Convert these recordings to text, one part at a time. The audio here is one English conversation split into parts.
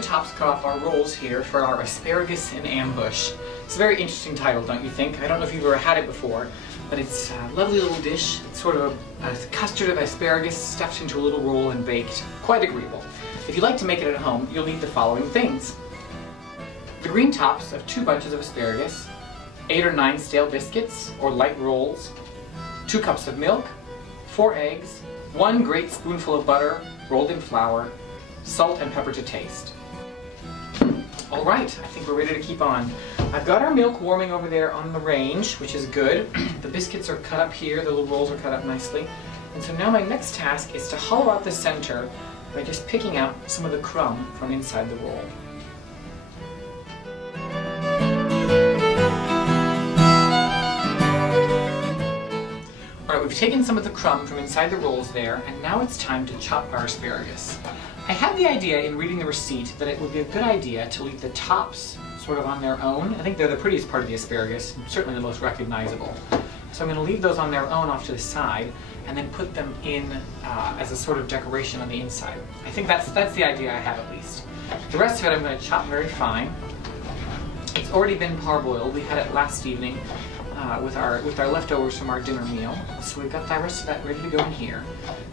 the tops cut off our rolls here for our asparagus in ambush. It's a very interesting title, don't you think? I don't know if you've ever had it before, but it's a lovely little dish. It's sort of a custard of asparagus stuffed into a little roll and baked. Quite agreeable. If you'd like to make it at home, you'll need the following things. The green tops of 2 bunches of asparagus, 8 or 9 stale biscuits or light rolls, 2 cups of milk, 4 eggs, 1 great spoonful of butter rolled in flour, salt and pepper to taste. All right, I think we're ready to keep on. I've got our milk warming over there on the range, which is good. The biscuits are cut up here, the little rolls are cut up nicely. And so now my next task is to hollow out the center by just picking out some of the crumb from inside the roll. Alright, we've taken some of the crumb from inside the rolls there, and now it's time to chop our asparagus. I had the idea in reading the receipt that it would be a good idea to leave the tops sort of on their own. I think they're the prettiest part of the asparagus, and certainly the most recognizable. So I'm going to leave those on their own off to the side, and then put them in as a sort of decoration on the inside. I think that's the idea I have at least. The rest of it I'm going to chop very fine. It's already been parboiled. We had it last evening. With our leftovers from our dinner meal. So we've got the rest of that ready to go in here.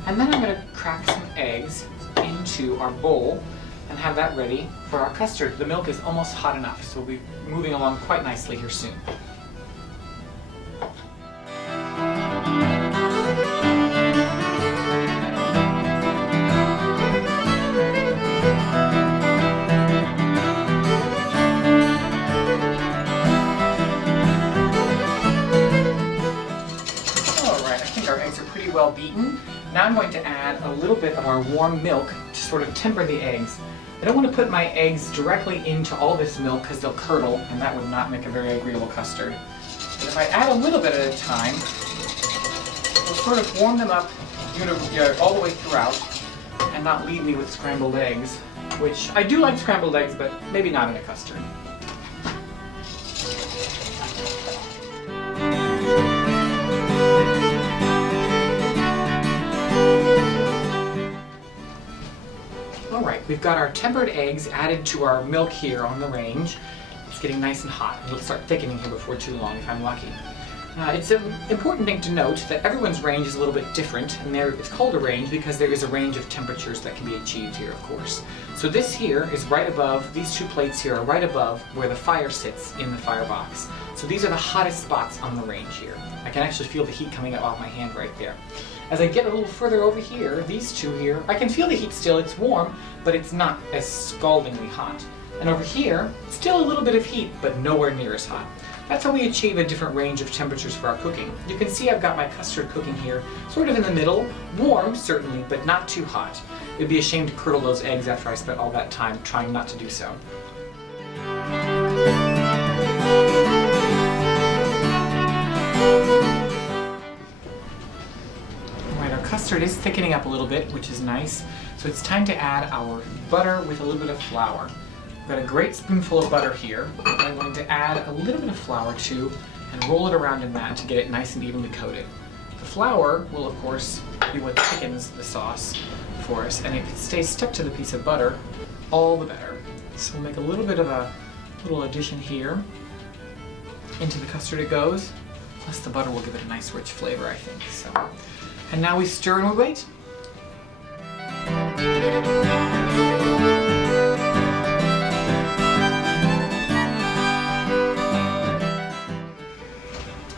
And then I'm going to crack some eggs into our bowl and have that ready for our custard. The milk is almost hot enough, so we'll be moving along quite nicely here soon. Well beaten. Now I'm going to add a little bit of our warm milk to sort of temper the eggs. I don't want to put my eggs directly into all this milk because they'll curdle, and that would not make a very agreeable custard. But if I add a little bit at a time, it'll sort of warm them up all the way throughout and not leave me with scrambled eggs, which I do like scrambled eggs, but maybe not in a custard. Alright, we've got our tempered eggs added to our milk here on the range. It's getting nice and hot. It'll start thickening here before too long if I'm lucky. It's an important thing to note that everyone's range is a little bit different, and it's called a range because there is a range of temperatures that can be achieved here, of course. So this here is right above, these 2 plates here are right above where the fire sits in the firebox. So these are the hottest spots on the range here. I can actually feel the heat coming up off my hand right there. As I get a little further over here, these 2 here, I can feel the heat still. It's warm, but it's not as scaldingly hot. And over here, still a little bit of heat, but nowhere near as hot. That's how we achieve a different range of temperatures for our cooking. You can see I've got my custard cooking here, sort of in the middle, warm certainly, but not too hot. It'd be a shame to curdle those eggs after I spent all that time trying not to do so. Custard is thickening up a little bit, which is nice. So it's time to add our butter with a little bit of flour. I've got a great spoonful of butter here. I'm going to add a little bit of flour too and roll it around in that to get it nice and evenly coated. The flour will, of course, be what thickens the sauce for us, and if it stays stuck to the piece of butter, all the better. So we'll make a little bit of a little addition here. Into the custard it goes, plus the butter will give it a nice rich flavor, I think. So. And now we stir and we wait.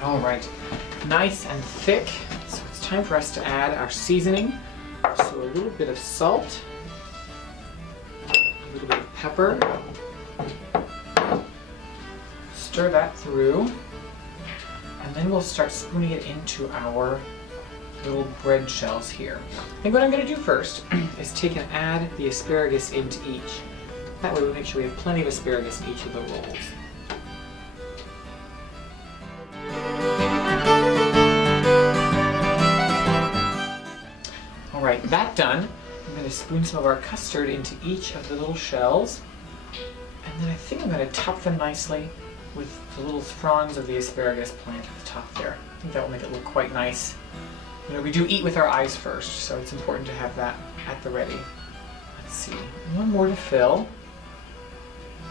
All right, nice and thick. So it's time for us to add our seasoning. So a little bit of salt, a little bit of pepper. Stir that through, and then we'll start spooning it into our little bread shells here. I think what I'm going to do first is take and add the asparagus into each. That way we make sure we have plenty of asparagus in each of the rolls. Alright, that done, I'm going to spoon some of our custard into each of the little shells, and then I think I'm going to top them nicely with the little fronds of the asparagus plant at the top there. I think that will make it look quite nice. You know, we do eat with our eyes first, so it's important to have that at the ready. Let's see, one more to fill.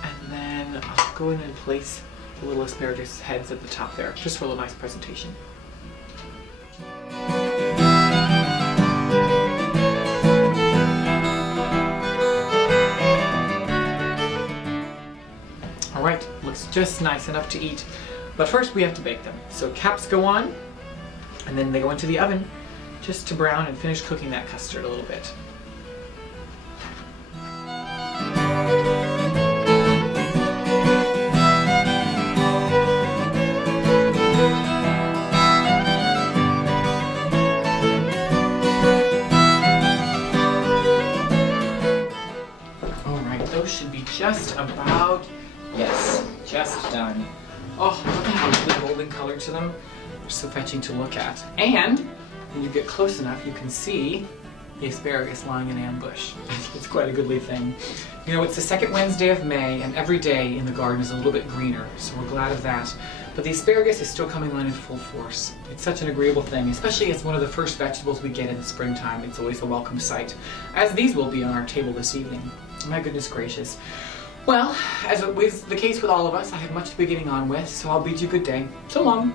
And then I'll go in and place the little asparagus heads at the top there, just for a little nice presentation. All right, looks just nice enough to eat. But first we have to bake them. So caps go on, and then they go into the oven just to brown and finish cooking that custard a little bit. All right, those should be just about, yes, just done. Oh, look at how the golden color to them. They're so fetching to look at. And when you get close enough, you can see the asparagus lying in ambush. It's quite a goodly thing. You know, it's the second Wednesday of May, and every day in the garden is a little bit greener, so we're glad of that. But the asparagus is still coming on in full force. It's such an agreeable thing, especially as one of the first vegetables we get in the springtime. It's always a welcome sight, as these will be on our table this evening. My goodness gracious. Well, as was the case with all of us, I have much to be getting on with, so I'll bid you good day. So long.